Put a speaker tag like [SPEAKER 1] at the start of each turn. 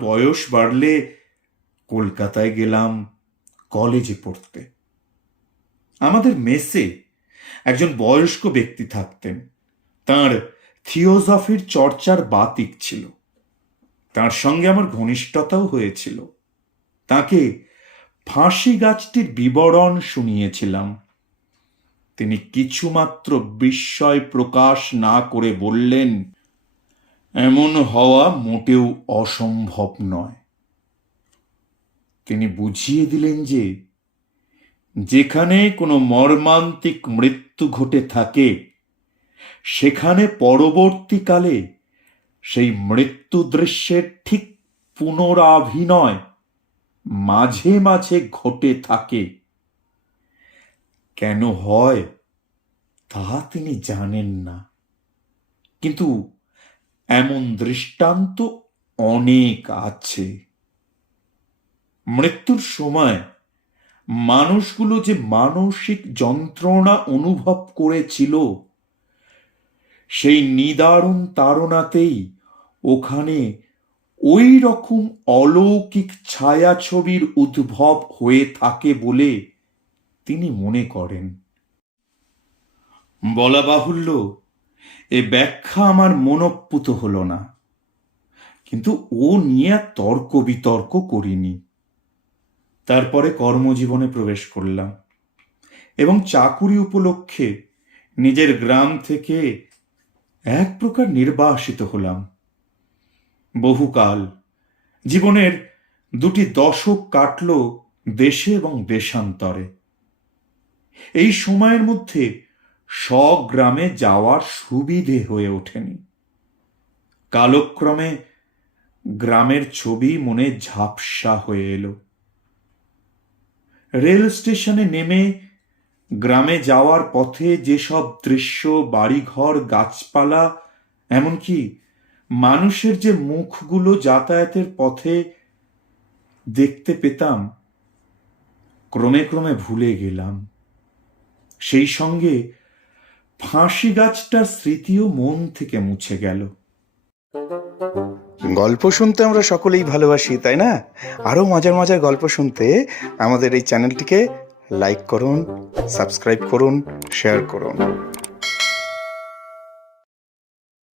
[SPEAKER 1] বয়স বাড়লে কলকাতায় গেলাম কলেজে পড়তে। আমাদের মেসে একজন বয়স্ক ব্যক্তি থাকতেন। তার থিওজফির চর্চার বাতিক ছিল। তার সঙ্গে আমার ঘনিষ্ঠতাও হয়েছিল। তাকে ফাঁসি গাছটির বিবরণ শুনিয়েছিলাম। তিনি কিছুমাত্র বিস্ময় প্রকাশ না করে বললেন এমন হওয়া মোটেও অসম্ভব নয়। তিনি বুঝিয়ে দিলেন যে, যেখানে কোনো মর্মান্তিক মৃত্যু ঘটে থাকে, সেখানে পরবর্তীকালে সেই মৃত্যু দৃশ্যের ঠিক পুনরাভিনয় মাঝে মাঝে ঘটে থাকে। কেন হয় তা তিনি জানেন না। কিন্তু এমন দৃষ্টান্ত অনেক আছে। মৃত্যুর সময় মানুষগুলো যে মানসিক যন্ত্রণা অনুভব করেছিল, সেই নিদারুণ তাড়নাতেই ওখানে ওই রকম অলৌকিক ছায়াছবির উদ্ভব হয়ে থাকে বলে তিনি মনে করেন। বলা বাহুল্য এ ব্যাখ্যা আমার মনপ্পুত হলো না। কিন্তু ও নিয়ে তর্ক বিতর্ক করিনি। তারপরে কর্মজীবনে প্রবেশ করলাম এবং চাকুরি উপলক্ষে নিজের গ্রাম থেকে এক প্রকার নির্বাসিত হলাম। বহুকাল জীবনের দুটি দশক কাটল দেশে এবং দেশান্তরে। এই সময়ের মধ্যে স্বগ্রামে যাওয়ার সুবিধে হয়ে ওঠেনি। কালক্রমে গ্রামের ছবি মনে ঝাপসা হয়ে এলো। রেল স্টেশনে নেমে গ্রামে যাওয়ার পথে যেসব দৃশ্য, বাড়িঘর, গাছপালা, এমনকি মানুষের যে মুখগুলো যাতায়াতের পথে দেখতে পেতাম, ক্রমে ক্রমে ভুলে গেলাম। সেই সঙ্গে ফাঁসি গাছটার স্মৃতিও মন থেকে মুছে গেল।
[SPEAKER 2] গল্প শুনতে আমরা সকলেই ভালোবাসি, তাই না? আরও মজার মজার গল্প শুনতে আমাদের এই চ্যানেলটিকে লাইক করুন সাবস্ক্রাইব করুন শেয়ার করুন।